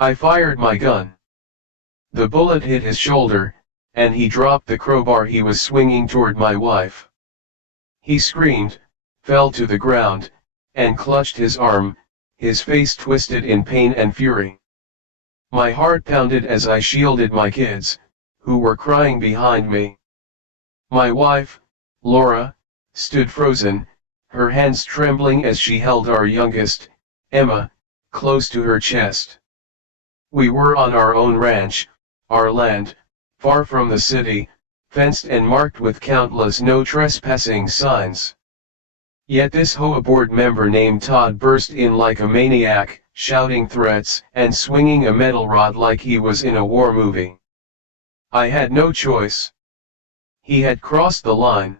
I fired my gun. The bullet hit his shoulder, and he dropped the crowbar he was swinging toward my wife. He screamed, fell to the ground, and clutched his arm, his face twisted in pain and fury. My heart pounded as I shielded my kids, who were crying behind me. My wife, Laura, stood frozen, her hands trembling as she held our youngest, Emma, close to her chest. We were on our own ranch, our land, far from the city, fenced and marked with countless no trespassing signs. Yet this HOA board member named Todd burst in like a maniac, shouting threats and swinging a metal rod like he was in a war movie. I had no choice. He had crossed the line.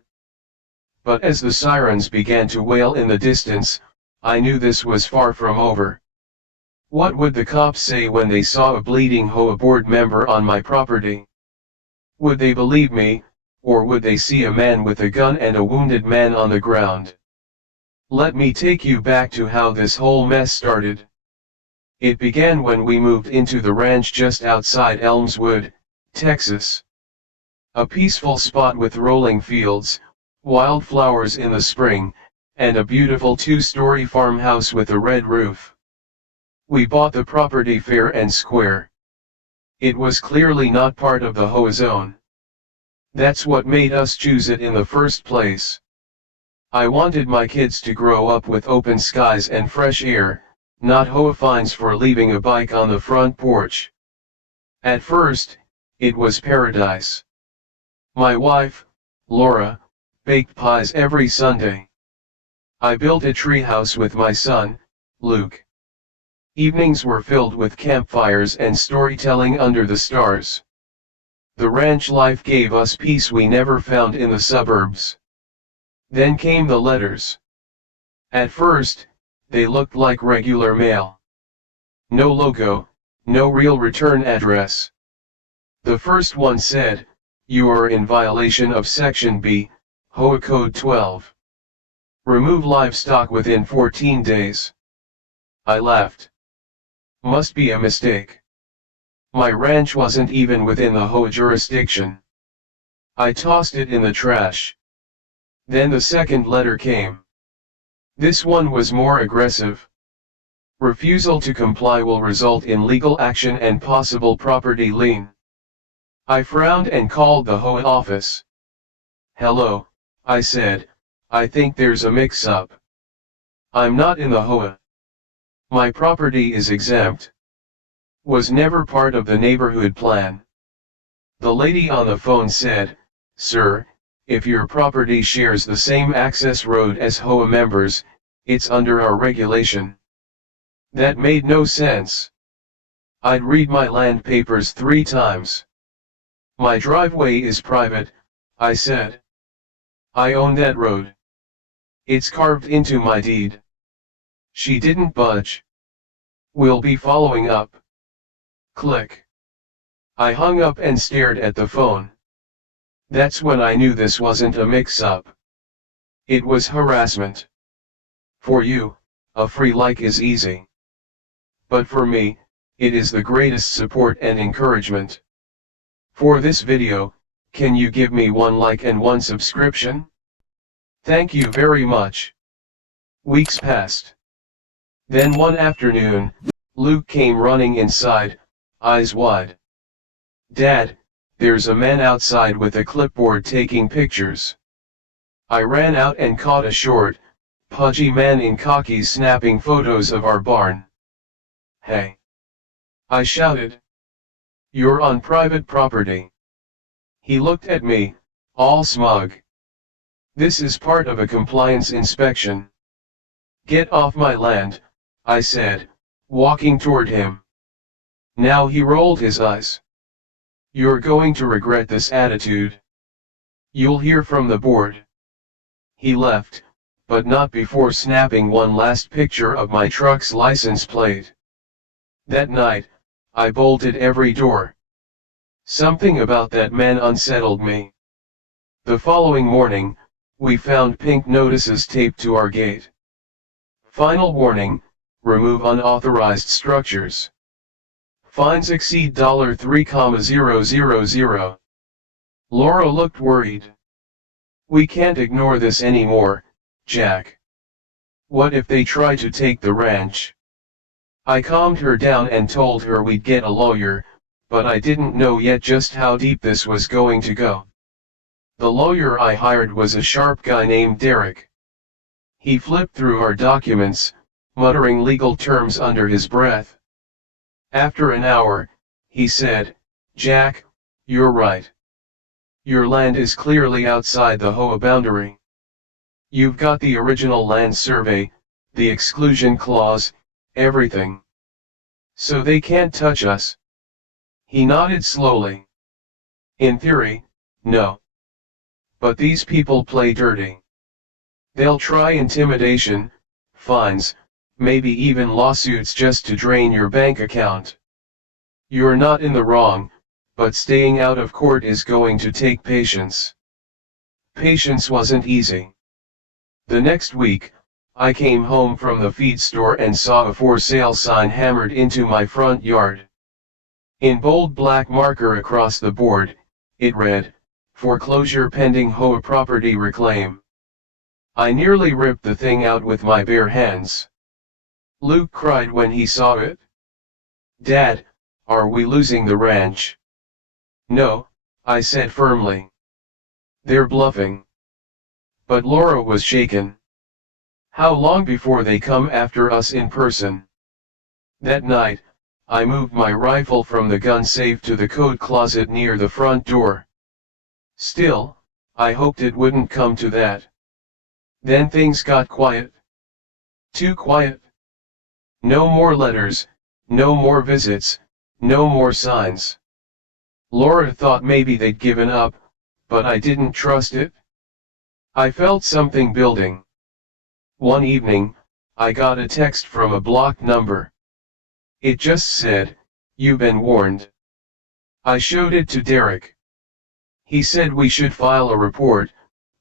But as the sirens began to wail in the distance, I knew this was far from over. What would the cops say when they saw a bleeding HOA board member on my property? Would they believe me, or would they see a man with a gun and a wounded man on the ground? Let me take you back to how this whole mess started. It began when we moved into the ranch just outside Elmswood, Texas. A peaceful spot with rolling fields, wildflowers in the spring, and a beautiful two-story farmhouse with a red roof. We bought the property fair and square. It was clearly not part of the HOA zone. That's what made us choose it in the first place. I wanted my kids to grow up with open skies and fresh air, not HOA fines for leaving a bike on the front porch. At first, it was paradise. My wife, Laura, baked pies every Sunday. I built a treehouse with my son, Luke. Evenings were filled with campfires and storytelling under the stars. The ranch life gave us peace we never found in the suburbs. Then came the letters. At first, they looked like regular mail. No logo, no real return address. The first one said, "You are in violation of Section B, HOA Code 12. Remove livestock within 14 days. I laughed. Must be a mistake. My ranch wasn't even within the HOA jurisdiction. I tossed it in the trash. Then the second letter came. This one was more aggressive. Refusal to comply will result in legal action and possible property lien. I frowned and called the HOA office. "Hello," I said, "I think there's a mix-up. I'm not in the HOA. My property is exempt. Was never part of the neighborhood plan." The lady on the phone said, "Sir, if your property shares the same access road as HOA members, it's under our regulation." That made no sense. I'd read my land papers 3 times. "My driveway is private," I said. "I own that road. It's carved into my deed." She didn't budge. "We'll be following up." Click. I hung up and stared at the phone. That's when I knew this wasn't a mix-up. It was harassment. For you, a free like is easy. But for me, it is the greatest support and encouragement. For this video, can you give me 1 like and 1 subscription? Thank you very much. Weeks passed. Then one afternoon, Luke came running inside, eyes wide. "Dad, there's a man outside with a clipboard taking pictures." I ran out and caught a short, pudgy man in khakis snapping photos of our barn. "Hey!" I shouted. "You're on private property." He looked at me, all smug. "This is part of a compliance inspection." "Get off my land," I said, walking toward him. Now he rolled his eyes. "You're going to regret this attitude. You'll hear from the board." He left, but not before snapping one last picture of my truck's license plate. That night, I bolted every door. Something about that man unsettled me. The following morning, we found pink notices taped to our gate. Final warning: remove unauthorized structures. Fines exceed $3,000,000. Laura looked worried. We can't ignore this anymore, Jack. What if they try to take the ranch? I calmed her down and told her we'd get a lawyer, but I didn't know yet just how deep this was going to go. The lawyer I hired was a sharp guy named Derek. He flipped through our documents, muttering legal terms under his breath. After an hour, he said, "Jack, you're right. Your land is clearly outside the HOA boundary. You've got the original land survey, the exclusion clause, everything. So they can't touch us." He nodded slowly. "In theory, no. But these people play dirty. They'll try intimidation, fines, maybe even lawsuits just to drain your bank account. You're not in the wrong, but staying out of court is going to take patience." Patience wasn't easy. The next week, I came home from the feed store and saw a for sale sign hammered into my front yard. In bold black marker across the board, it read, "Foreclosure pending HOA property reclaim." I nearly ripped the thing out with my bare hands. Luke cried when he saw it. "Dad, are we losing the ranch?" "No," I said firmly. "They're bluffing." But Laura was shaken. "How long before they come after us in person?" That night, I moved my rifle from the gun safe to the coat closet near the front door. Still, I hoped it wouldn't come to that. Then things got quiet. Too quiet. No more letters, no more visits, no more signs. Laura thought maybe they'd given up, but I didn't trust it. I felt something building. One evening, I got a text from a blocked number. It just said, "You've been warned." I showed it to Derek. He said we should file a report,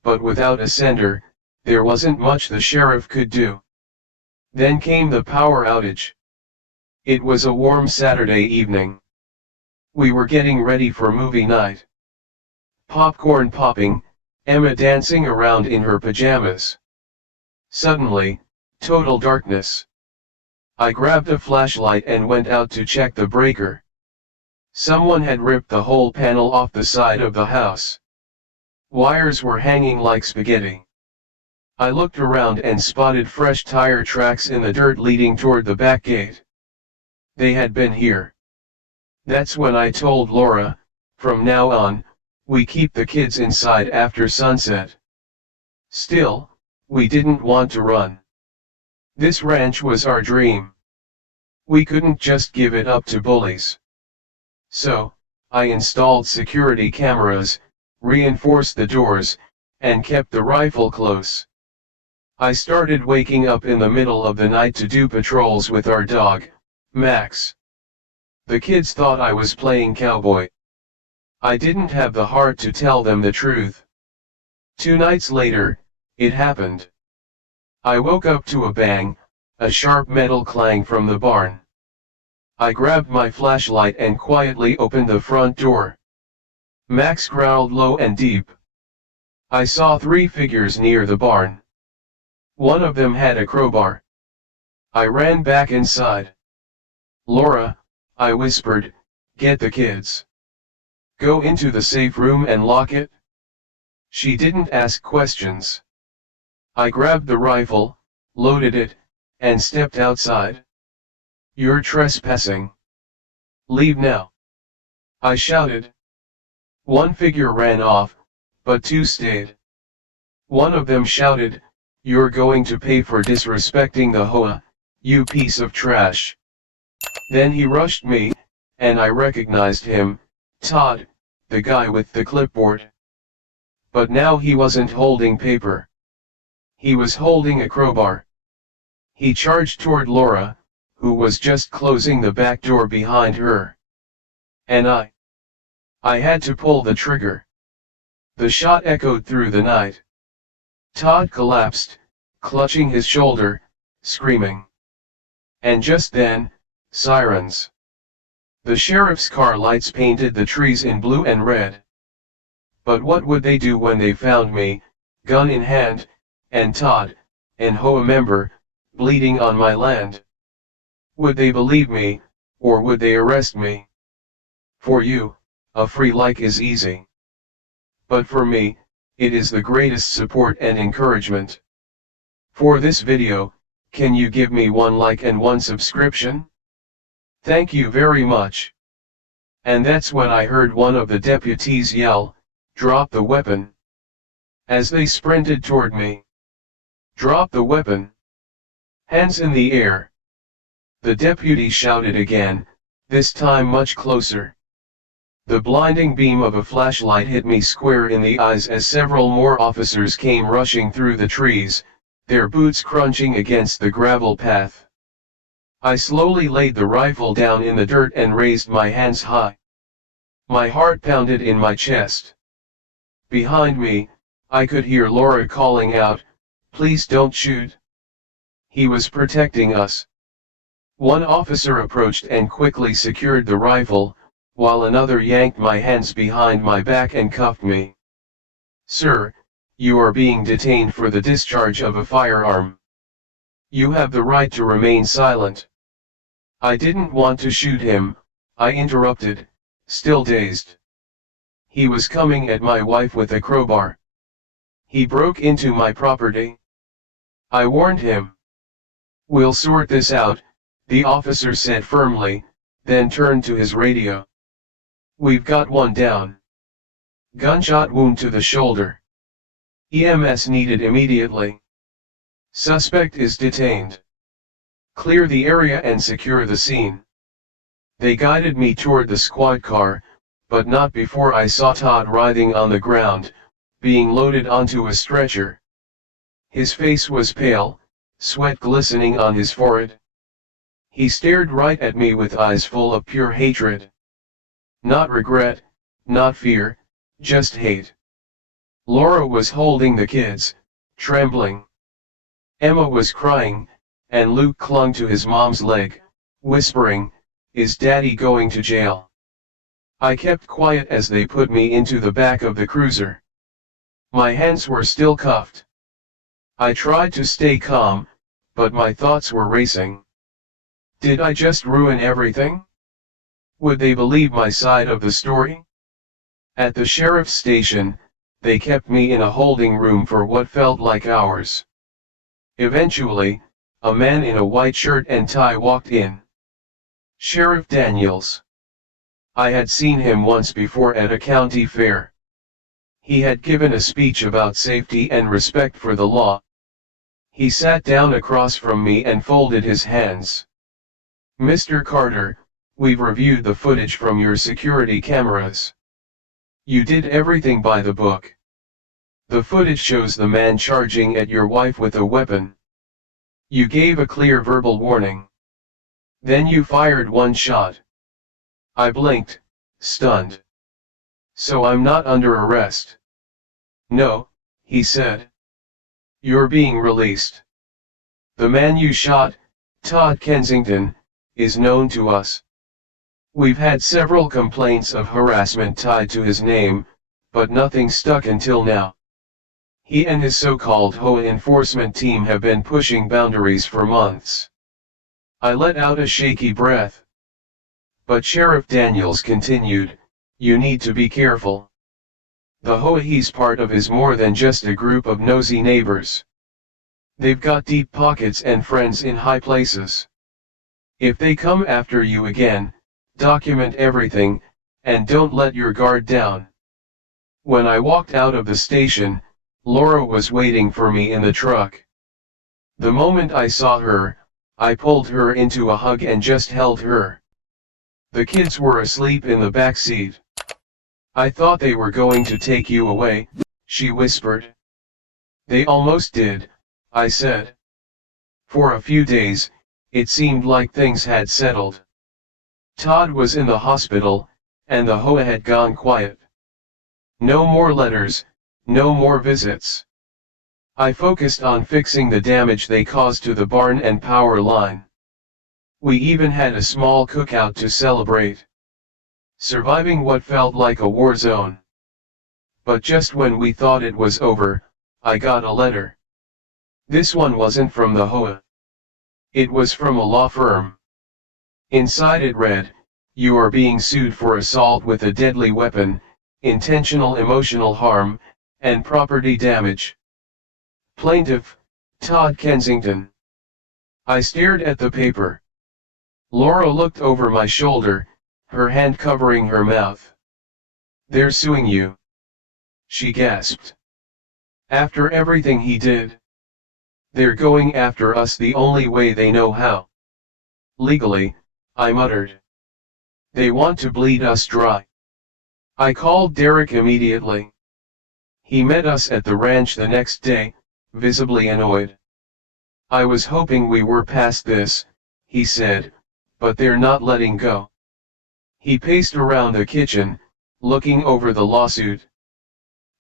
but without a sender, there wasn't much the sheriff could do. Then came the power outage. It was a warm Saturday evening. We were getting ready for movie night. Popcorn popping, Emma dancing around in her pajamas. Suddenly, total darkness. I grabbed a flashlight and went out to check the breaker. Someone had ripped the whole panel off the side of the house. Wires were hanging like spaghetti. I looked around and spotted fresh tire tracks in the dirt leading toward the back gate. They had been here. That's when I told Laura, "From now on, we keep the kids inside after sunset." Still, we didn't want to run. This ranch was our dream. We couldn't just give it up to bullies. So, I installed security cameras, reinforced the doors, and kept the rifle close. I started waking up in the middle of the night to do patrols with our dog, Max. The kids thought I was playing cowboy. I didn't have the heart to tell them the truth. 2 nights later, it happened. I woke up to a bang, a sharp metal clang from the barn. I grabbed my flashlight and quietly opened the front door. Max growled low and deep. I saw 3 figures near the barn. One of them had a crowbar. I ran back inside. "Laura," I whispered, "get the kids. Go into the safe room and lock it." She didn't ask questions. I grabbed the rifle, loaded it, and stepped outside. "You're trespassing. Leave now," I shouted. 1 figure ran off, but 2 stayed. One of them shouted, "You're going to pay for disrespecting the HOA, you piece of trash." Then he rushed me, and I recognized him, Todd, the guy with the clipboard. But now he wasn't holding paper. He was holding a crowbar. He charged toward Laura, who was just closing the back door behind her. And I had to pull the trigger. The shot echoed through the night. Todd collapsed, clutching his shoulder, screaming. And just then, sirens. The sheriff's car lights painted the trees in blue and red. But what would they do when they found me, gun in hand, and Todd, an HOA member, bleeding on my land? Would they believe me, or would they arrest me? For you, a free like is easy. But for me, it is the greatest support and encouragement. For this video, can you give me 1 like and 1 subscription? Thank you very much. And that's when I heard one of the deputies yell, "Drop the weapon," as they sprinted toward me. "Drop the weapon. Hands in the air." The deputy shouted again, this time much closer. The blinding beam of a flashlight hit me square in the eyes as several more officers came rushing through the trees, their boots crunching against the gravel path. I slowly laid the rifle down in the dirt and raised my hands high. My heart pounded in my chest. Behind me, I could hear Laura calling out, "Please don't shoot." He was protecting us. One officer approached and quickly secured the rifle, while another yanked my hands behind my back and cuffed me. "Sir, you are being detained for the discharge of a firearm. You have the right to remain silent." I didn't want to shoot him, I interrupted, still dazed. "He was coming at my wife with a crowbar. He broke into my property. I warned him." "We'll sort this out," the officer said firmly, then turned to his radio. "We've got one down. Gunshot wound to the shoulder. EMS needed immediately. Suspect is detained. Clear the area and secure the scene." They guided me toward the squad car, but not before I saw Todd writhing on the ground, being loaded onto a stretcher. His face was pale, sweat glistening on his forehead. He stared right at me with eyes full of pure hatred. Not regret, not fear, just hate. Laura was holding the kids, trembling. Emma was crying, and Luke clung to his mom's leg, whispering, "Is Daddy going to jail?" I kept quiet as they put me into the back of the cruiser. My hands were still cuffed. I tried to stay calm, but my thoughts were racing. Did I just ruin everything? Would they believe my side of the story? At the sheriff's station, they kept me in a holding room for what felt like hours. Eventually, a man in a white shirt and tie walked in. Sheriff Daniels. I had seen him once before at a county fair. He had given a speech about safety and respect for the law. He sat down across from me and folded his hands. "Mr. Carter, we've reviewed the footage from your security cameras. You did everything by the book. The footage shows the man charging at your wife with a weapon. You gave a clear verbal warning. Then you fired 1 shot." I blinked, stunned. "So I'm not under arrest?" "No," he said. "You're being released. The man you shot, Todd Kensington, is known to us. We've had several complaints of harassment tied to his name, but nothing stuck until now. He and his so-called HOA enforcement team have been pushing boundaries for months." I let out a shaky breath. But Sheriff Daniels continued, "You need to be careful. The HOA he's part of is more than just a group of nosy neighbors. They've got deep pockets and friends in high places. If they come after you again, document everything, and don't let your guard down." When I walked out of the station, Laura was waiting for me in the truck. The moment I saw her, I pulled her into a hug and just held her. The kids were asleep in the back seat. "I thought they were going to take you away," she whispered. "They almost did," I said. For a few days, it seemed like things had settled. Todd was in the hospital, and the HOA had gone quiet. No more letters, no more visits. I focused on fixing the damage they caused to the barn and power line. We even had a small cookout to celebrate. surviving what felt like a war zone. But just when we thought it was over, I got a letter. This one wasn't from the HOA. It was from a law firm. Inside it read, "You are being sued for assault with a deadly weapon, intentional emotional harm, and property damage. Plaintiff, Todd Kensington." I stared at the paper. Laura looked over my shoulder, her hand covering her mouth. "They're suing you," she gasped. "After everything he did. They're going after us the only way they know how." "Legally," I muttered. "They want to bleed us dry." I called Derek immediately. He met us at the ranch the next day, visibly annoyed. "I was hoping we were past this," he said, "but they're not letting go." He paced around the kitchen, looking over the lawsuit.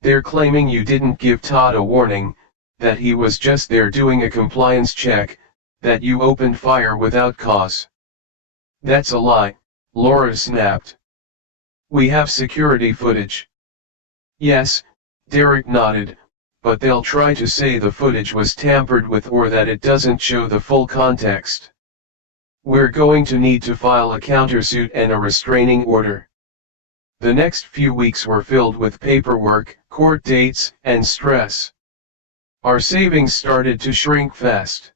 "They're claiming you didn't give Todd a warning, that he was just there doing a compliance check, that you opened fire without cause." "That's a lie," Laura snapped. "We have security footage." "Yes," Derek nodded, "but they'll try to say the footage was tampered with or that it doesn't show the full context. We're going to need to file a countersuit and a restraining order." The next few weeks were filled with paperwork, court dates, and stress. Our savings started to shrink fast.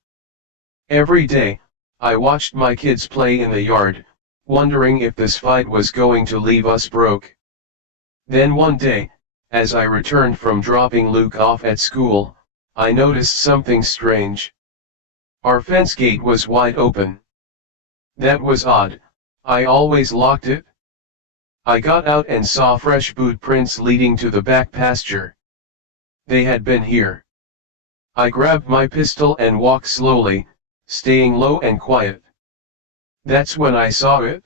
Every day, I watched my kids play in the yard, wondering if this fight was going to leave us broke. Then one day, as I returned from dropping Luke off at school, I noticed something strange. Our fence gate was wide open. That was odd, I always locked it. I got out and saw fresh boot prints leading to the back pasture. They had been here. I grabbed my pistol and walked slowly, staying low and quiet. That's when I saw it.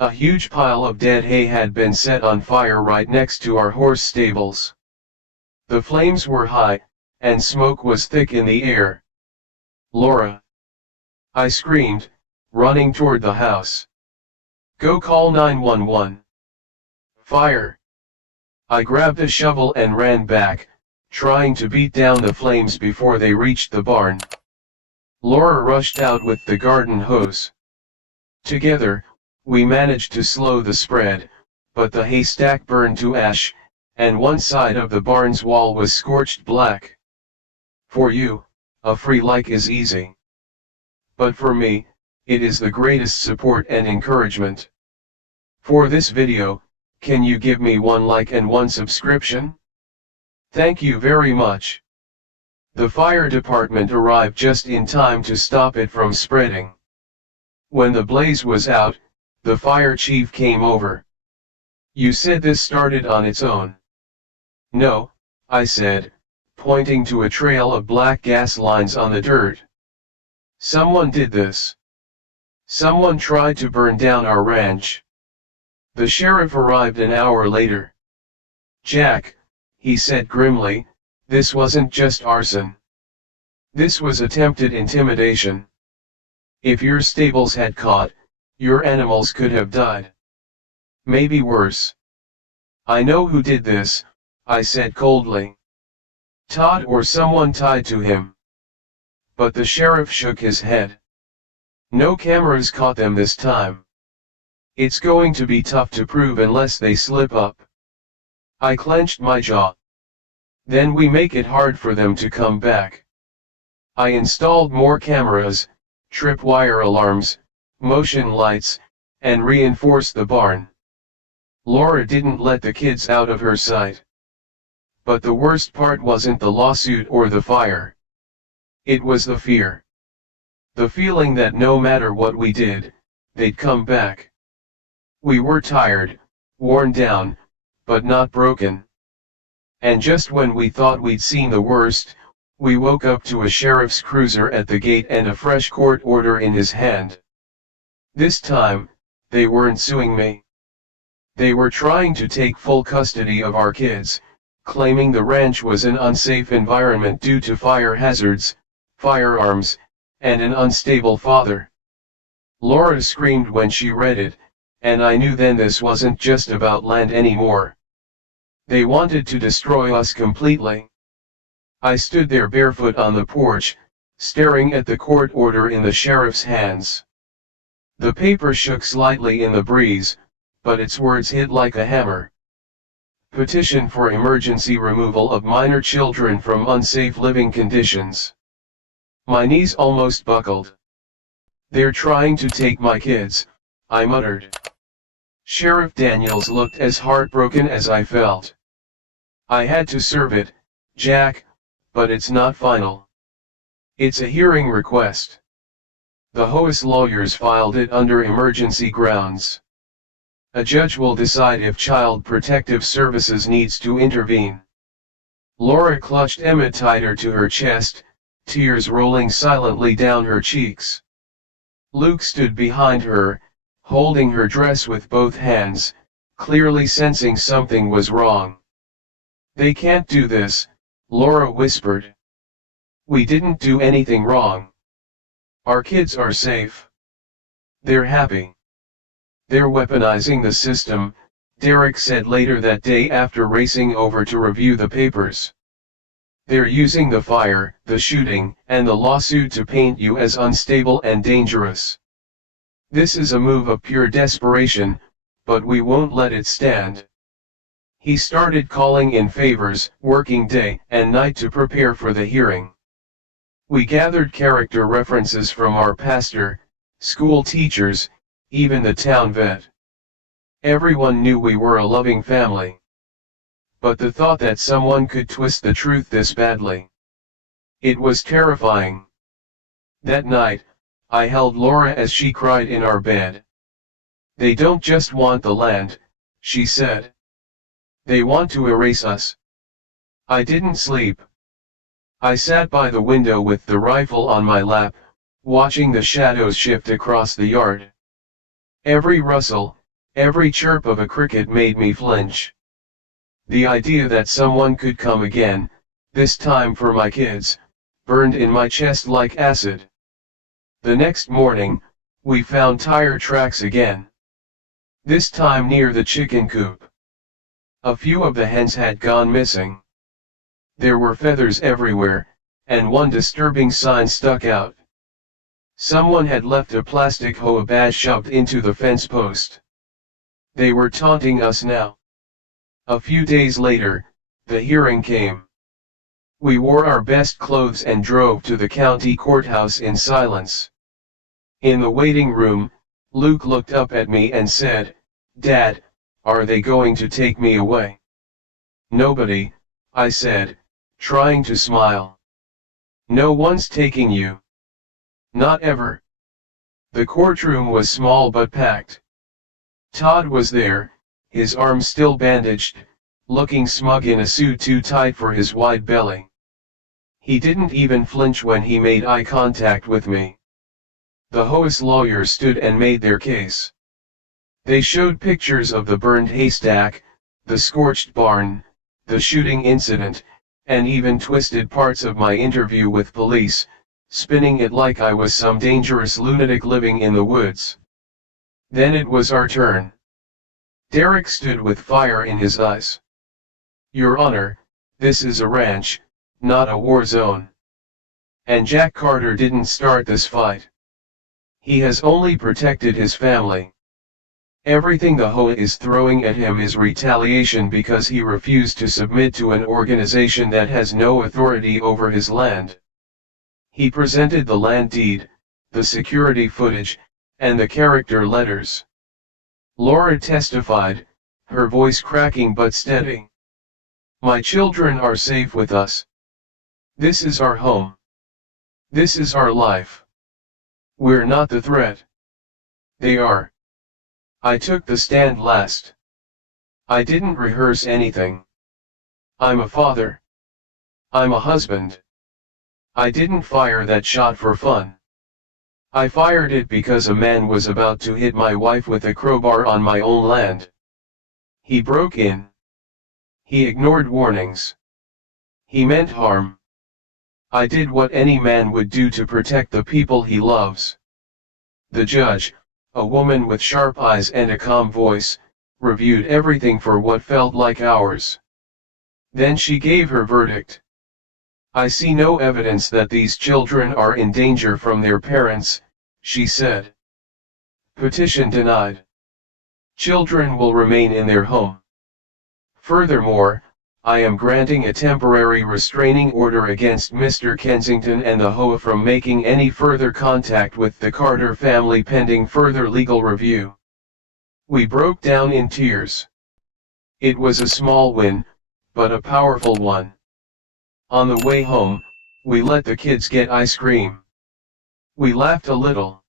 A huge pile of dead hay had been set on fire right next to our horse stables. The flames were high, and smoke was thick in the air. "Laura!" I screamed, running toward the house. "Go call 911. Fire!" I grabbed a shovel and ran back, trying to beat down the flames before they reached the barn. Laura rushed out with the garden hose. Together, we managed to slow the spread, but the haystack burned to ash, and one side of the barn's wall was scorched black. For you, a free like is easy. But for me, it is the greatest support and encouragement. For this video, can you give me 1 like and 1 subscription? Thank you very much. The fire department arrived just in time to stop it from spreading. When the blaze was out, the fire chief came over. "You said this started on its own." "No," I said, pointing to a trail of black gas lines on the dirt. "Someone did this. Someone tried to burn down our ranch." The sheriff arrived an hour later. "Jack," he said grimly, "this wasn't just arson. This was attempted intimidation. If your stables had caught, your animals could have died. Maybe worse." "I know who did this," I said coldly. "Todd or someone tied to him." But the sheriff shook his head. "No cameras caught them this time. It's going to be tough to prove unless they slip up." I clenched my jaw. "Then we make it hard for them to come back." I installed more cameras, tripwire alarms, motion lights, and reinforced the barn. Laura didn't let the kids out of her sight. But the worst part wasn't the lawsuit or the fire. It was the fear. The feeling that no matter what we did, they'd come back. We were tired, worn down, but not broken. And just when we thought we'd seen the worst, we woke up to a sheriff's cruiser at the gate and a fresh court order in his hand. This time, they weren't suing me. They were trying to take full custody of our kids, claiming the ranch was an unsafe environment due to fire hazards, firearms, and an unstable father. Laura screamed when she read it, and I knew then this wasn't just about land anymore. They wanted to destroy us completely. I stood there barefoot on the porch, staring at the court order in the sheriff's hands. The paper shook slightly in the breeze, but its words hit like a hammer. Petition for emergency removal of minor children from unsafe living conditions. My knees almost buckled. They're trying to take my kids, I muttered. Sheriff Daniels looked as heartbroken as I felt. I had to serve it, Jack, but it's not final. It's a hearing request. The HOA's lawyers filed it under emergency grounds. A judge will decide if Child Protective Services needs to intervene. Laura clutched Emma tighter to her chest, tears rolling silently down her cheeks. Luke stood behind her, holding her dress with both hands, clearly sensing something was wrong. They can't do this, Laura whispered. We didn't do anything wrong. Our kids are safe. They're happy. They're weaponizing the system, Derek said later that day after racing over to review the papers. They're using the fire, the shooting, and the lawsuit to paint you as unstable and dangerous. This is a move of pure desperation, but we won't let it stand. He started calling in favors, working day and night to prepare for the hearing. We gathered character references from our pastor, school teachers, even the town vet. Everyone knew we were a loving family. But the thought that someone could twist the truth this badly. It was terrifying. That night, I held Laura as she cried in our bed. They don't just want the land, she said. They want to erase us. I didn't sleep. I sat by the window with the rifle on my lap, watching the shadows shift across the yard. Every rustle, every chirp of a cricket made me flinch. The idea that someone could come again, this time for my kids, burned in my chest like acid. The next morning, we found tire tracks again. This time near the chicken coop. A few of the hens had gone missing. There were feathers everywhere, and one disturbing sign stuck out. Someone had left a plastic HOA badge shoved into the fence post. They were taunting us now. A few days later, the hearing came. We wore our best clothes and drove to the county courthouse in silence. In the waiting room, Luke looked up at me and said, "Dad, are they going to take me away?" "Nobody," I said, trying to smile. "No one's taking you. Not ever." The courtroom was small but packed. Todd was there, his arms still bandaged, looking smug in a suit too tight for his wide belly. He didn't even flinch when he made eye contact with me. The HOA's lawyers stood and made their case. They showed pictures of the burned haystack, the scorched barn, the shooting incident, and even twisted parts of my interview with police, spinning it like I was some dangerous lunatic living in the woods. Then it was our turn. Derek stood with fire in his eyes. "Your Honor, this is a ranch, not a war zone. And Jack Carter didn't start this fight. He has only protected his family. Everything the HOA is throwing at him is retaliation because he refused to submit to an organization that has no authority over his land." He presented the land deed, the security footage, and the character letters. Laura testified, her voice cracking but steady. "My children are safe with us. This is our home. This is our life. We're not the threat. They are." I took the stand last. I didn't rehearse anything. I'm a father. I'm a husband. I didn't fire that shot for fun. I fired it because a man was about to hit my wife with a crowbar on my own land. He broke in. He ignored warnings. He meant harm. I did what any man would do to protect the people he loves. The judge, a woman with sharp eyes and a calm voice, reviewed everything for what felt like hours. Then she gave her verdict. "I see no evidence that these children are in danger from their parents," she said. Petition denied. Children will remain in their home. Furthermore, I am granting a temporary restraining order against Mr. Kensington and the HOA from making any further contact with the Carter family pending further legal review. We broke down in tears. It was a small win, but a powerful one. On the way home, we let the kids get ice cream. We laughed a little.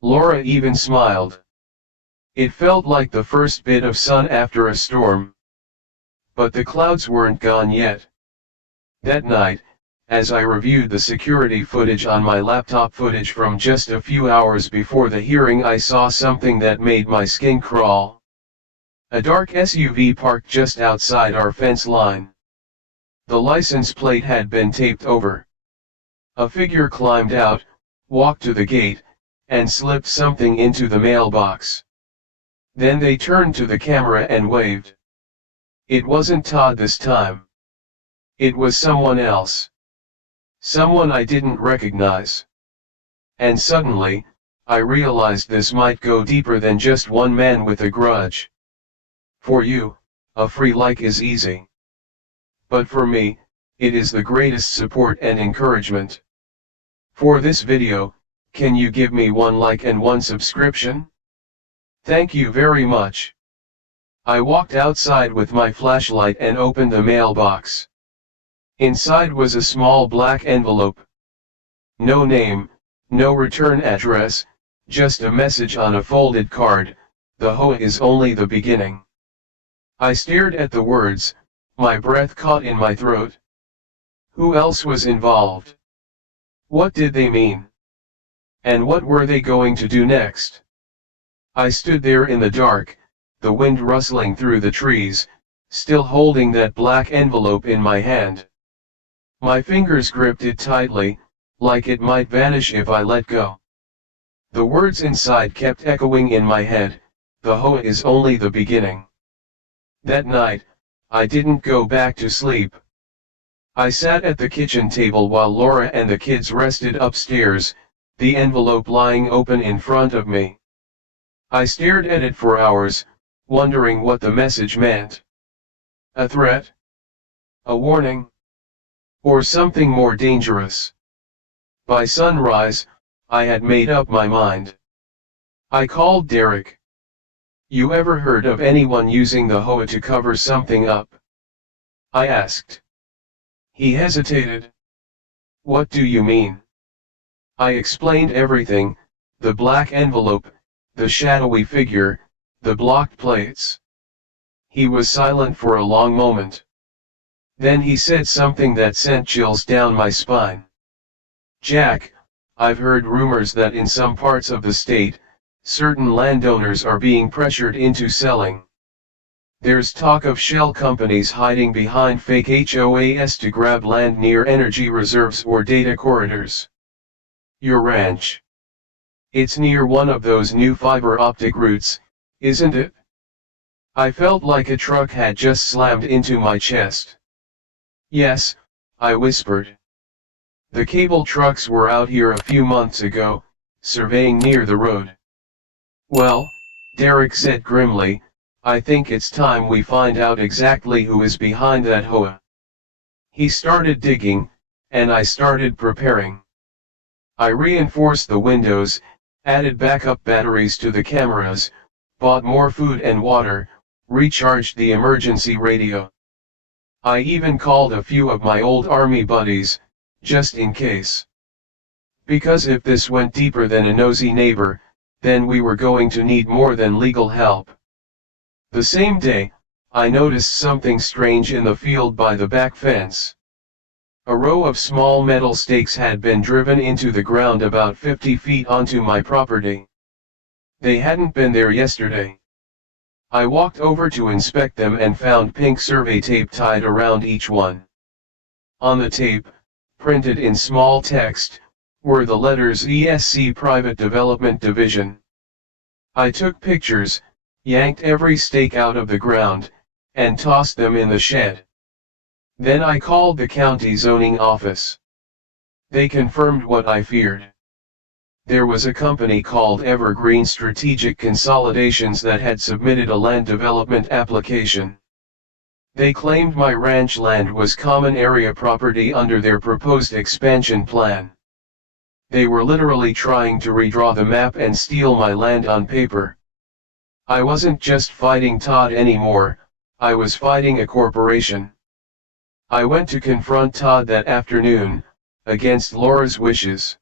Laura even smiled. It felt like the first bit of sun after a storm. But the clouds weren't gone yet. That night, as I reviewed the security footage on my laptop, footage from just a few hours before the hearing, I saw something that made my skin crawl. A dark SUV parked just outside our fence line. The license plate had been taped over. A figure climbed out, walked to the gate, and slipped something into the mailbox. Then they turned to the camera and waved. It wasn't Todd this time. It was someone else. Someone I didn't recognize. And suddenly, I realized this might go deeper than just one man with a grudge. For you, a free like is easy. But for me, it is the greatest support and encouragement. For this video, can you give me one like and one subscription? Thank you very much. I walked outside with my flashlight and opened the mailbox. Inside was a small black envelope. No name, no return address, just a message on a folded card: "The HOA is only the beginning." I stared at the words, my breath caught in my throat. Who else was involved? What did they mean? And what were they going to do next? I stood there in the dark, the wind rustling through the trees, still holding that black envelope in my hand. My fingers gripped it tightly, like it might vanish if I let go. The words inside kept echoing in my head: "The HOA is only the beginning." That night, I didn't go back to sleep. I sat at the kitchen table while Laura and the kids rested upstairs, the envelope lying open in front of me. I stared at it for hours, wondering what the message meant. A threat? A warning? Or something more dangerous? By sunrise, I had made up my mind. I called Derek. "You ever heard of anyone using the HOA to cover something up?" I asked. He hesitated. "What do you mean?" I explained everything: the black envelope, the shadowy figure, the blocked plates. He was silent for a long moment. Then he said something that sent chills down my spine. "Jack, I've heard rumors that in some parts of the state, certain landowners are being pressured into selling. There's talk of shell companies hiding behind fake HOAs to grab land near energy reserves or data corridors. Your ranch. It's near one of those new fiber optic routes, isn't it?" I felt like a truck had just slammed into my chest. "Yes," I whispered. "The cable trucks were out here a few months ago, surveying near the road." "Well," Derek said grimly, "I think it's time we find out exactly who is behind that HOA." He started digging, and I started preparing. I reinforced the windows, added backup batteries to the cameras, bought more food and water, recharged the emergency radio. I even called a few of my old army buddies, just in case. Because if this went deeper than a nosy neighbor, then we were going to need more than legal help. The same day, I noticed something strange in the field by the back fence. A row of small metal stakes had been driven into the ground about 50 feet onto my property. They hadn't been there yesterday. I walked over to inspect them and found pink survey tape tied around each one. On the tape, printed in small text, were the letters ESC Private Development Division. I took pictures, yanked every stake out of the ground, and tossed them in the shed. Then I called the county zoning office. They confirmed what I feared. There was a company called Evergreen Strategic Consolidations that had submitted a land development application. They claimed my ranch land was common area property under their proposed expansion plan. They were literally trying to redraw the map and steal my land on paper. I wasn't just fighting Todd anymore, I was fighting a corporation. I went to confront Todd that afternoon, against Laura's wishes.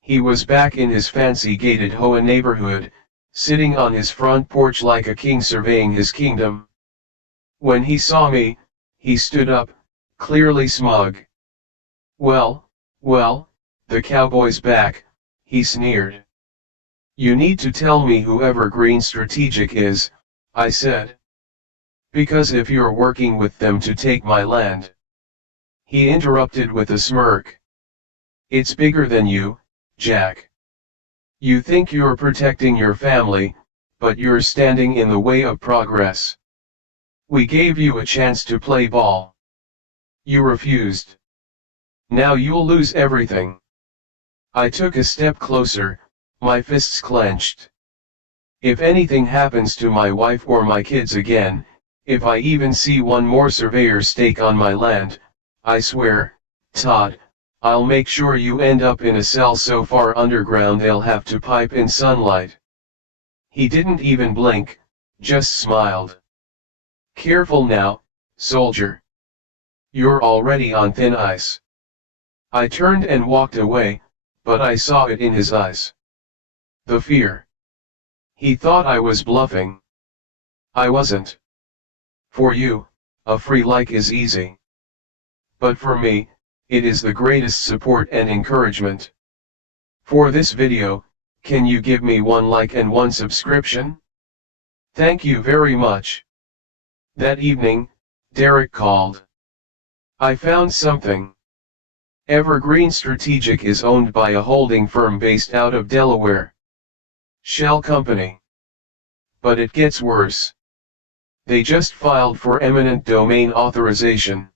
He was back in his fancy gated HOA neighborhood, sitting on his front porch like a king surveying his kingdom. When he saw me, he stood up, clearly smug. Well, the cowboy's back, he sneered. You need to tell me who Evergreen Strategic is, I said. Because if you're working with them to take my land. He interrupted with a smirk. It's bigger than you, Jack. You think you're protecting your family, but you're standing in the way of progress. We gave you a chance to play ball. You refused. Now you'll lose everything. I took a step closer, my fists clenched. If anything happens to my wife or my kids again, if I even see one more surveyor stake on my land, I swear, Todd, I'll make sure you end up in a cell so far underground they'll have to pipe in sunlight. He didn't even blink, just smiled. Careful now, soldier. You're already on thin ice. I turned and walked away, but I saw it in his eyes. The fear. He thought I was bluffing. I wasn't. For you, a free like is easy. But for me, it is the greatest support and encouragement. For this video, can you give me one like and one subscription? Thank you very much. That evening, Derek called. I found something. Evergreen Strategic is owned by a holding firm based out of Delaware. Shell Company. But it gets worse. They just filed for eminent domain authorization.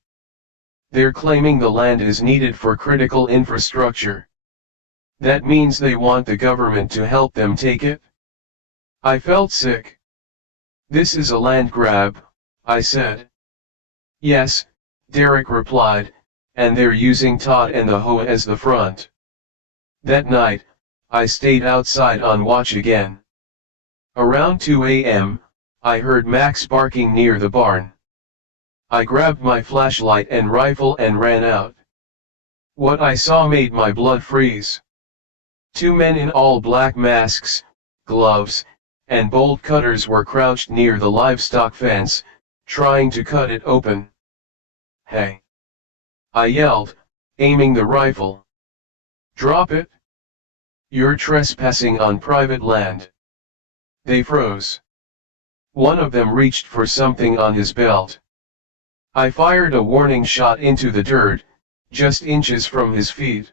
They're claiming the land is needed for critical infrastructure. That means they want the government to help them take it? I felt sick. This is a land grab, I said. Yes, Derek replied, and they're using Todd and the HOA as the front. That night, I stayed outside on watch again. Around 2 a.m., I heard Max barking near the barn. I grabbed my flashlight and rifle and ran out. What I saw made my blood freeze. 2 men in all black masks, gloves, and bolt cutters were crouched near the livestock fence, trying to cut it open. Hey! I yelled, aiming the rifle. Drop it! You're trespassing on private land. They froze. One of them reached for something on his belt. I fired a warning shot into the dirt, just inches from his feet.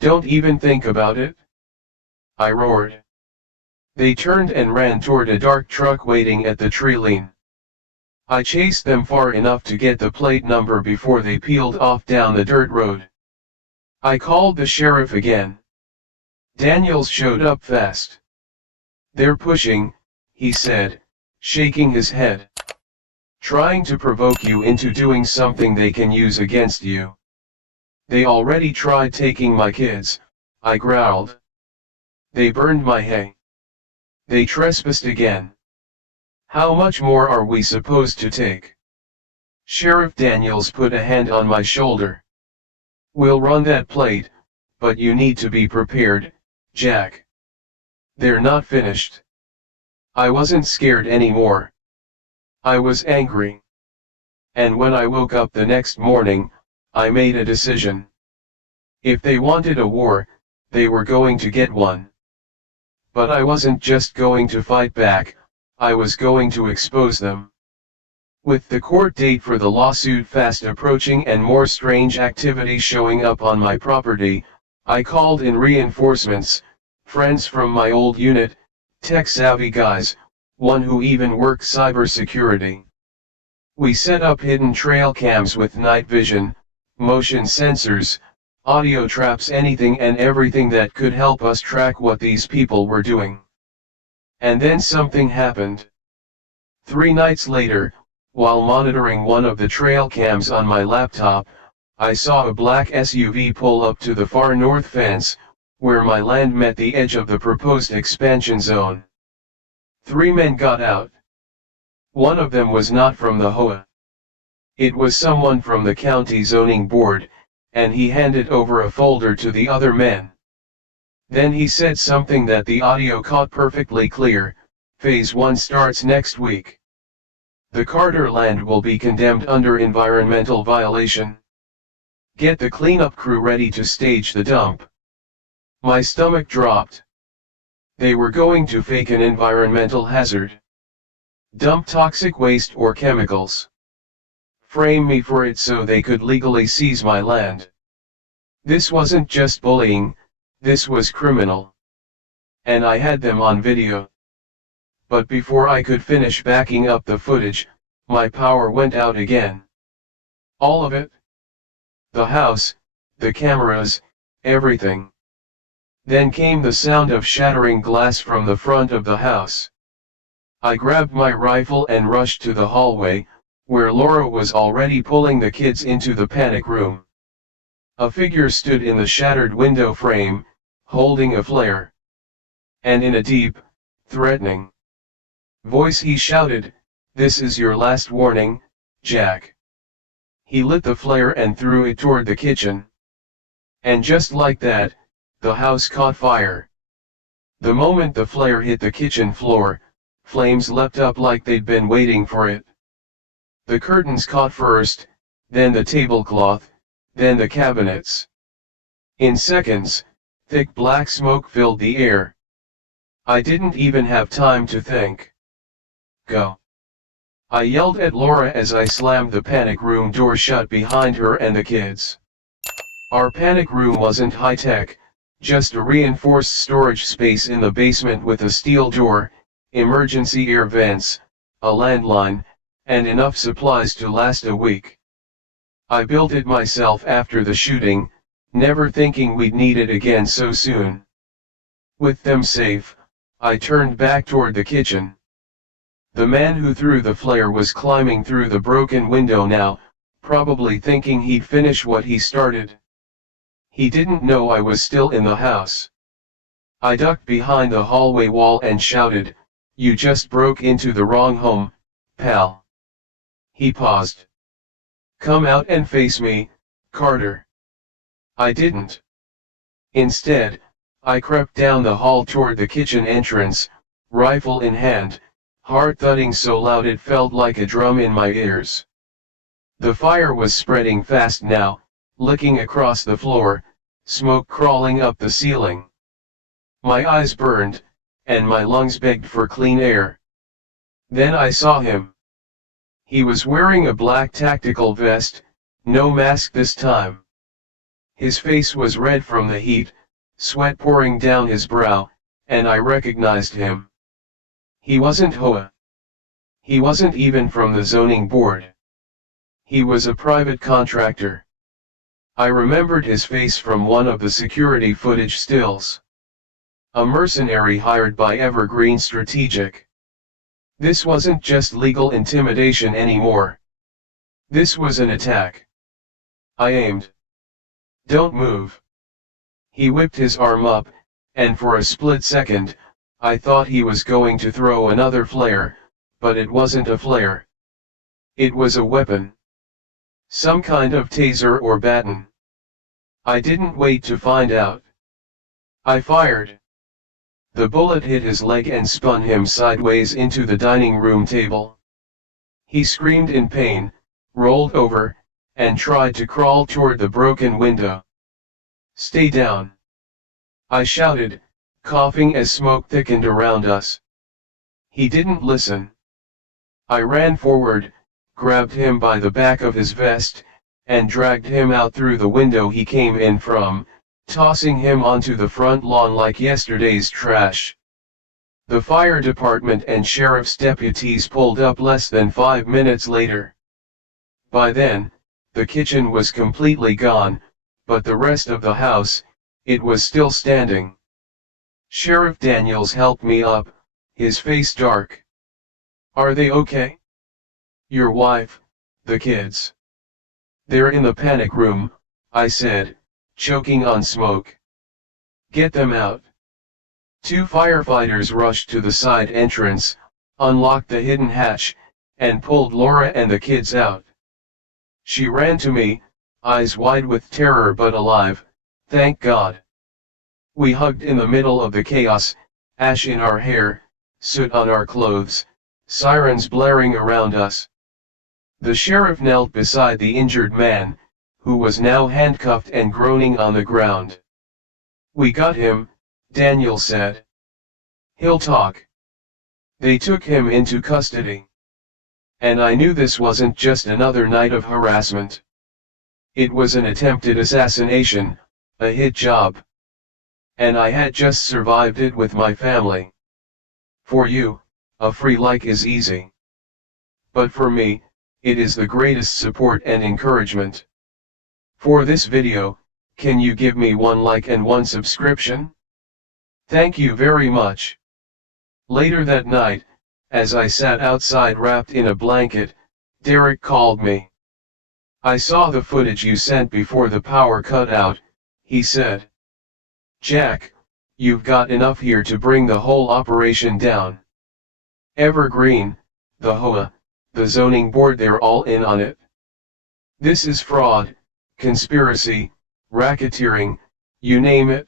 Don't even think about it. I roared. They turned and ran toward a dark truck waiting at the tree line. I chased them far enough to get the plate number before they peeled off down the dirt road. I called the sheriff again. Daniels showed up fast. They're pushing, he said, shaking his head. Trying to provoke you into doing something they can use against you. They already tried taking my kids, I growled. They burned my hay. They trespassed again. How much more are we supposed to take? Sheriff Daniels put a hand on my shoulder. We'll run that plate, but you need to be prepared, Jack. They're not finished. I wasn't scared anymore. I was angry. And when I woke up the next morning, I made a decision. If they wanted a war, they were going to get one. But I wasn't just going to fight back, I was going to expose them. With the court date for the lawsuit fast approaching and more strange activity showing up on my property, I called in reinforcements, friends from my old unit, Tech-savvy guys, one who even works cybersecurity. We set up hidden trail cams with night vision, motion sensors, audio traps, anything and everything that could help us track what these people were doing. And then something happened. 3 nights later, while monitoring one of the trail cams on my laptop, I saw a black SUV pull up to the far north fence, where my land met the edge of the proposed expansion zone. 3 men got out. One of them was not from the HOA. It was someone from the county zoning board, and he handed over a folder to the other men. Then he said something that the audio caught perfectly clear: Phase 1 starts next week. The Carter land will be condemned under environmental violation. Get the cleanup crew ready to stage the dump. My stomach dropped. They were going to fake an environmental hazard. Dump toxic waste or chemicals. Frame me for it so they could legally seize my land. This wasn't just bullying, this was criminal. And I had them on video. But before I could finish backing up the footage, my power went out again. All of it. The house, the cameras, everything. Then came the sound of shattering glass from the front of the house. I grabbed my rifle and rushed to the hallway, where Laura was already pulling the kids into the panic room. A figure stood in the shattered window frame, holding a flare. And in a deep, threatening voice he shouted, "This is your last warning, Jack." He lit the flare and threw it toward the kitchen. And just like that, the house caught fire. The moment the flare hit the kitchen floor, flames leapt up like they'd been waiting for it. The curtains caught first, then the tablecloth, then the cabinets. In seconds, thick black smoke filled the air. I didn't even have time to think. Go. I yelled at Laura as I slammed the panic room door shut behind her and the kids. Our panic room wasn't high-tech, just a reinforced storage space in the basement with a steel door, emergency air vents, a landline, and enough supplies to last a week. I built it myself after the shooting, never thinking we'd need it again so soon. With them safe, I turned back toward the kitchen. The man who threw the flare was climbing through the broken window now, probably thinking he'd finish what he started. He didn't know I was still in the house. I ducked behind the hallway wall and shouted, "You just broke into the wrong home, pal." He paused. "Come out and face me, Carter." I didn't. Instead, I crept down the hall toward the kitchen entrance, rifle in hand, heart thudding so loud it felt like a drum in my ears. The fire was spreading fast now, licking across the floor, smoke crawling up the ceiling. My eyes burned, and my lungs begged for clean air. Then I saw him. He was wearing a black tactical vest, no mask this time. His face was red from the heat, sweat pouring down his brow, and I recognized him. He wasn't HOA. He wasn't even from the zoning board. He was a private contractor. I remembered his face from one of the security footage stills. A mercenary hired by Evergreen Strategic. This wasn't just legal intimidation anymore. This was an attack. I aimed. "Don't move." He whipped his arm up, and for a split second, I thought he was going to throw another flare, but it wasn't a flare. It was a weapon. Some kind of taser or baton. I didn't wait to find out. I fired. The bullet hit his leg and spun him sideways into the dining room table. He screamed in pain, rolled over, and tried to crawl toward the broken window. "Stay down," I shouted, coughing as smoke thickened around us. He didn't listen. I ran forward, grabbed him by the back of his vest, and dragged him out through the window he came in from, tossing him onto the front lawn like yesterday's trash. The fire department and sheriff's deputies pulled up less than 5 minutes later. By then, the kitchen was completely gone, but the rest of the house, it was still standing. Sheriff Daniels helped me up, his face dark. "Are they okay? Your wife, the kids?" "They're in the panic room," I said, choking on smoke. "Get them out." 2 firefighters rushed to the side entrance, unlocked the hidden hatch, and pulled Laura and the kids out. She ran to me, eyes wide with terror but alive, thank God. We hugged in the middle of the chaos, ash in our hair, soot on our clothes, sirens blaring around us. The sheriff knelt beside the injured man, who was now handcuffed and groaning on the ground. "We got him," Daniel said. "He'll talk." They took him into custody. And I knew this wasn't just another night of harassment. It was an attempted assassination, a hit job. And I had just survived it with my family. For you, a free like is easy. But for me, it is the greatest support and encouragement. For this video, can you give me 1 like and 1 subscription? Thank you very much. Later that night, as I sat outside wrapped in a blanket, Derek called me. "I saw the footage you sent before the power cut out," he said. "Jack, you've got enough here to bring the whole operation down. Evergreen, the HOA, the zoning board, they're all in on it. This is fraud, conspiracy, racketeering, you name it."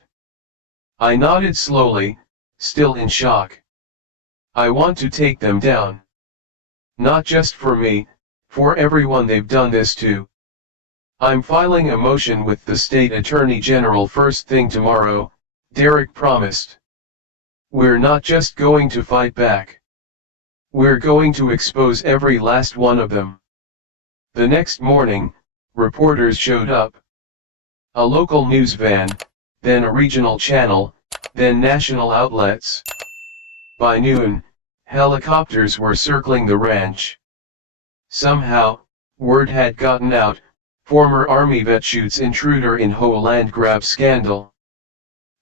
I nodded slowly, still in shock. "I want to take them down. Not just for me, for everyone they've done this to. I'm filing a motion with the state attorney general first thing tomorrow," Derek promised. "We're not just going to fight back. We're going to expose every last one of them." The next morning, reporters showed up. A local news van, then a regional channel, then national outlets. By noon, helicopters were circling the ranch. Somehow, word had gotten out, former Army vet shoots intruder in HOA land grab scandal.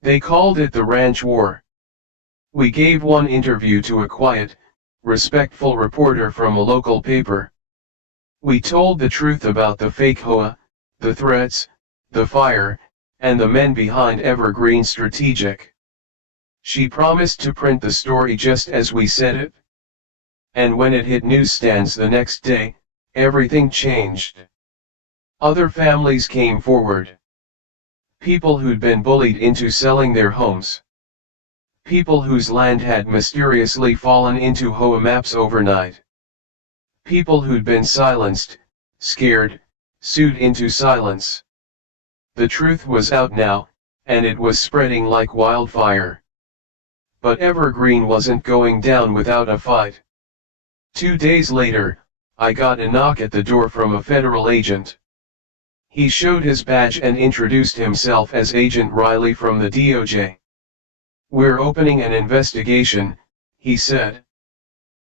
They called it the ranch war. We gave one interview to a quiet, respectful reporter from a local paper. We told the truth about the fake HOA, the threats, the fire, and the men behind Evergreen Strategic. She promised to print the story just as we said it. And when it hit newsstands the next day, everything changed. Other families came forward. People who'd been bullied into selling their homes. People whose land had mysteriously fallen into HOA maps overnight. People who'd been silenced, scared, sued into silence. The truth was out now, and it was spreading like wildfire. But Evergreen wasn't going down without a fight. 2 days later, I got a knock at the door from a federal agent. He showed his badge and introduced himself as Agent Riley from the DOJ. "We're opening an investigation," he said.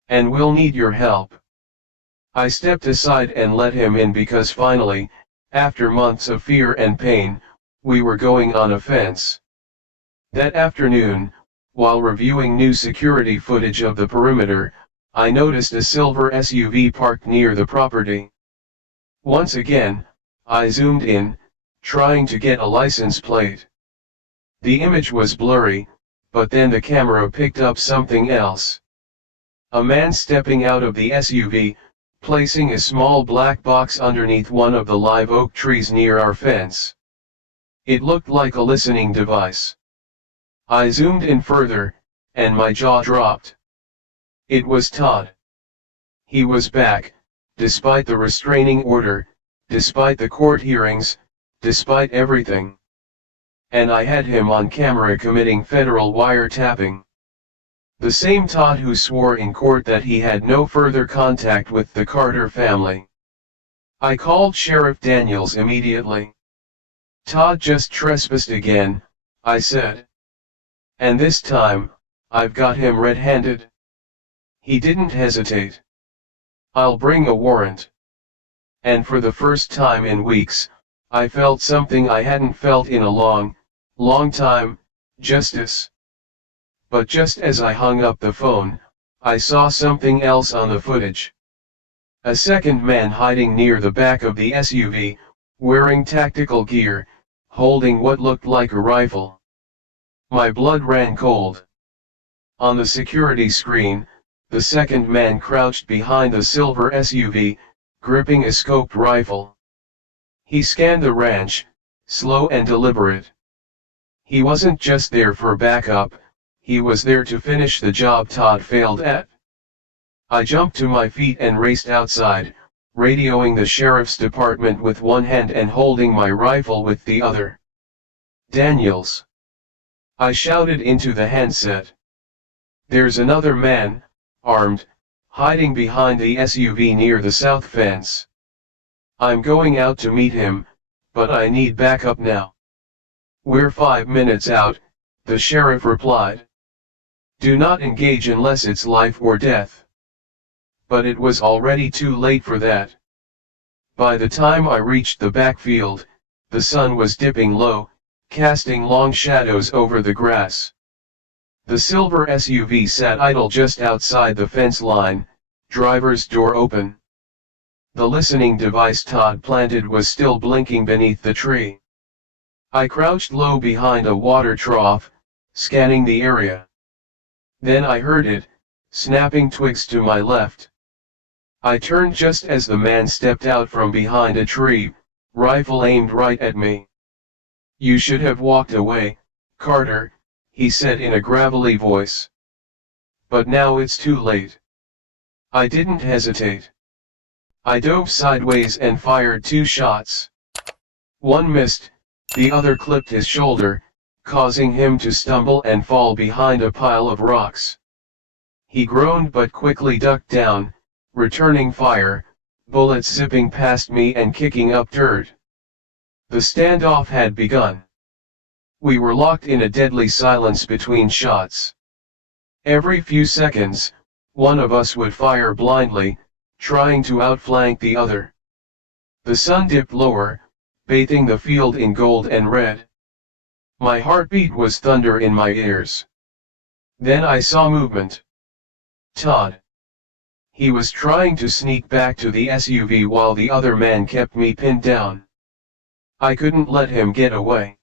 "And we'll need your help." I stepped aside and let him in because finally, after months of fear and pain, we were going on offense. That afternoon, while reviewing new security footage of the perimeter, I noticed a silver SUV parked near the property. Once again, I zoomed in, trying to get a license plate. The image was blurry, but then the camera picked up something else. A man stepping out of the SUV, placing a small black box underneath one of the live oak trees near our fence. It looked like a listening device. I zoomed in further, and my jaw dropped. It was Todd. He was back, despite the restraining order, despite the court hearings, despite everything. And I had him on camera committing federal wiretapping. The same Todd who swore in court that he had no further contact with the Carter family. I called Sheriff Daniels immediately. "Todd just trespassed again," I said. "And this time, I've got him red-handed." He didn't hesitate. "I'll bring a warrant." And for the first time in weeks, I felt something I hadn't felt in a long, long time: justice. But just as I hung up the phone, I saw something else on the footage. A second man hiding near the back of the SUV, wearing tactical gear, holding what looked like a rifle. My blood ran cold. On the security screen, the second man crouched behind the silver SUV, gripping a scoped rifle. He scanned the ranch, slow and deliberate. He wasn't just there for backup, he was there to finish the job Todd failed at. I jumped to my feet and raced outside, radioing the sheriff's department with one hand and holding my rifle with the other. "Daniels!" I shouted into the handset. "There's another man, armed, hiding behind the SUV near the south fence. I'm going out to meet him, but I need backup now." "We're 5 minutes out," the sheriff replied. "Do not engage unless it's life or death." But it was already too late for that. By the time I reached the backfield, the sun was dipping low, casting long shadows over the grass. The silver SUV sat idle just outside the fence line, driver's door open. The listening device Todd planted was still blinking beneath the tree. I crouched low behind a water trough, scanning the area. Then I heard it, snapping twigs to my left. I turned just as the man stepped out from behind a tree, rifle aimed right at me. "You should have walked away, Carter," he said in a gravelly voice. "But now it's too late." I didn't hesitate. I dove sideways and fired 2 shots. One missed, the other clipped his shoulder, causing him to stumble and fall behind a pile of rocks. He groaned but quickly ducked down, returning fire, bullets zipping past me and kicking up dirt. The standoff had begun. We were locked in a deadly silence between shots. Every few seconds, one of us would fire blindly, trying to outflank the other. The sun dipped lower, bathing the field in gold and red. My heartbeat was thunder in my ears. Then I saw movement. Todd. He was trying to sneak back to the SUV while the other man kept me pinned down. I couldn't let him get away.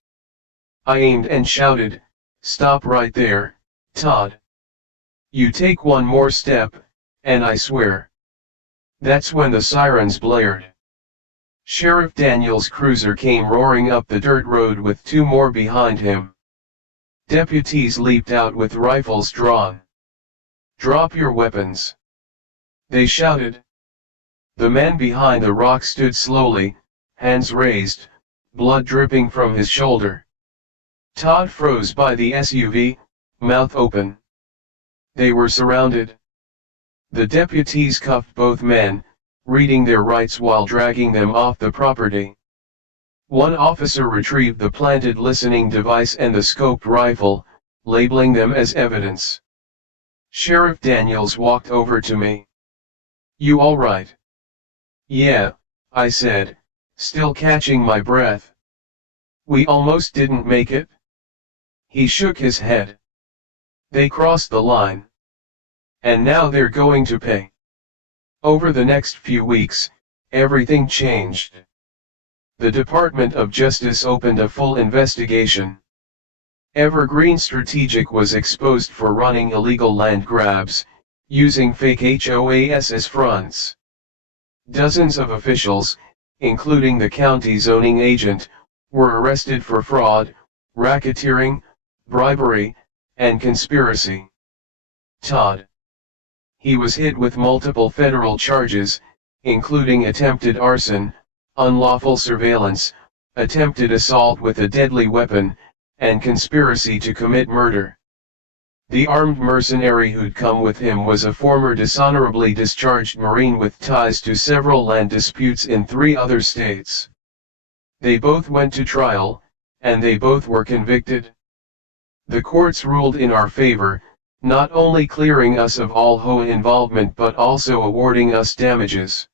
I aimed and shouted, "Stop right there, Todd. You take one more step, and I swear." That's when the sirens blared. Sheriff Daniels' cruiser came roaring up the dirt road with 2 more behind him. Deputies leaped out with rifles drawn. "Drop your weapons!" they shouted. The man behind the rock stood slowly, hands raised, blood dripping from his shoulder. Todd froze by the SUV, mouth open. They were surrounded. The deputies cuffed both men, reading their rights while dragging them off the property. One officer retrieved the planted listening device and the scoped rifle, labeling them as evidence. Sheriff Daniels walked over to me. "You all right?" "Yeah," I said, still catching my breath. "We almost didn't make it." He shook his head. "They crossed the line. And now they're going to pay." Over the next few weeks, everything changed. The Department of Justice opened a full investigation. Evergreen Strategic was exposed for running illegal land grabs, using fake HOAs as fronts. Dozens of officials, including the county zoning agent, were arrested for fraud, racketeering, bribery, and conspiracy. Todd. He was hit with multiple federal charges, including attempted arson, unlawful surveillance, attempted assault with a deadly weapon, and conspiracy to commit murder. The armed mercenary who'd come with him was a former dishonorably discharged Marine with ties to several land disputes in 3 other states. They both went to trial, and they both were convicted. The courts ruled in our favor, not only clearing us of all HOA involvement but also awarding us damages.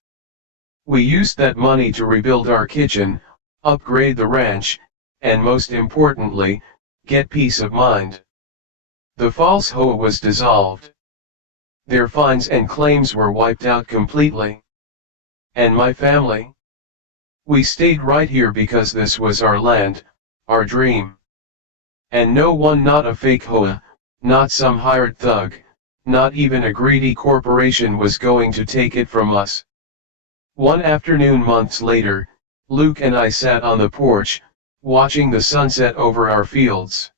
We used that money to rebuild our kitchen, upgrade the ranch, and most importantly, get peace of mind. The false HOA was dissolved. Their fines and claims were wiped out completely. And my family? We stayed right here because this was our land, our dream. And no one, not a fake HOA, not some hired thug, not even a greedy corporation was going to take it from us. One afternoon months later, Luke and I sat on the porch, watching the sunset over our fields.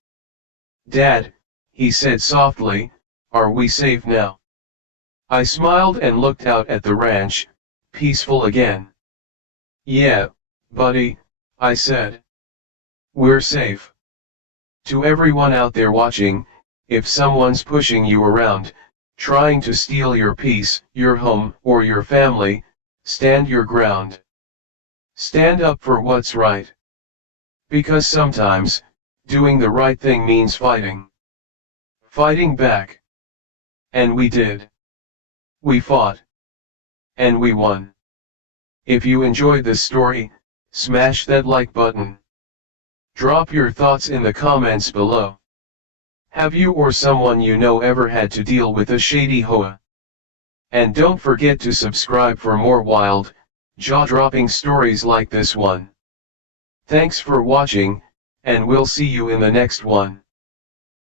"Dad," he said softly, "are we safe now?" I smiled and looked out at the ranch, peaceful again. "Yeah, buddy," I said. "We're safe." To everyone out there watching, if someone's pushing you around, trying to steal your peace, your home, or your family, stand your ground. Stand up for what's right. Because sometimes, doing the right thing means fighting. Fighting back. And we did. We fought. And we won. If you enjoyed this story, smash that like button. Drop your thoughts in the comments below. Have you or someone you know ever had to deal with a shady HOA? And don't forget to subscribe for more wild, jaw-dropping stories like this one. Thanks for watching, and we'll see you in the next one.